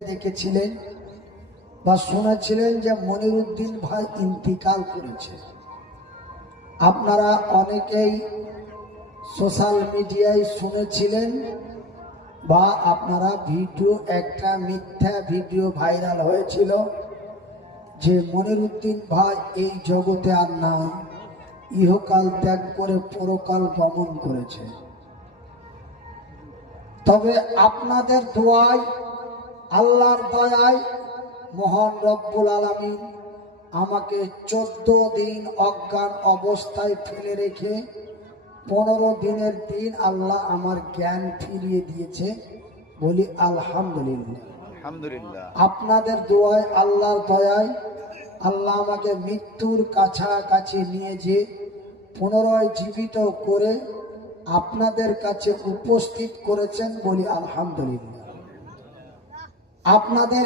দেখেছিলেন বা শুনেছিলেন যে মনিরুদ্দিন ভাই ইন্তিকাল করেছে। আপনারা অনেকেই সোশ্যাল মিডিয়ায় শুনেছিলেন বা আপনারা একটা মিথ্যা ভিডিও ভাইরাল হয়েছিল যে মনিরুদ্দিন ভাই এই জগতে আর নাই, ইহকাল ত্যাগ করে পরকাল গমন করেছে। তবে আপনাদের দোয়ায়, আল্লাহর দয়ায় মহান রব্বুল আলামিন আমাকে 14 দিন অজ্ঞান অবস্থায় ফেলে রেখে 15 দিনের দিন আল্লাহ আমার জ্ঞান ফিরিয়ে দিয়েছে। বলি আলহামদুলিল্লাহ। আপনাদের দোয়ায়, আল্লাহর দয়ায় আল্লাহ আমাকে মৃত্যুর কাছাকাছি নিয়ে যে পুনরায় জীবিত করে আপনাদের কাছে উপস্থিত করেছেন। বলি আলহামদুলিল্লাহ। আপনাদের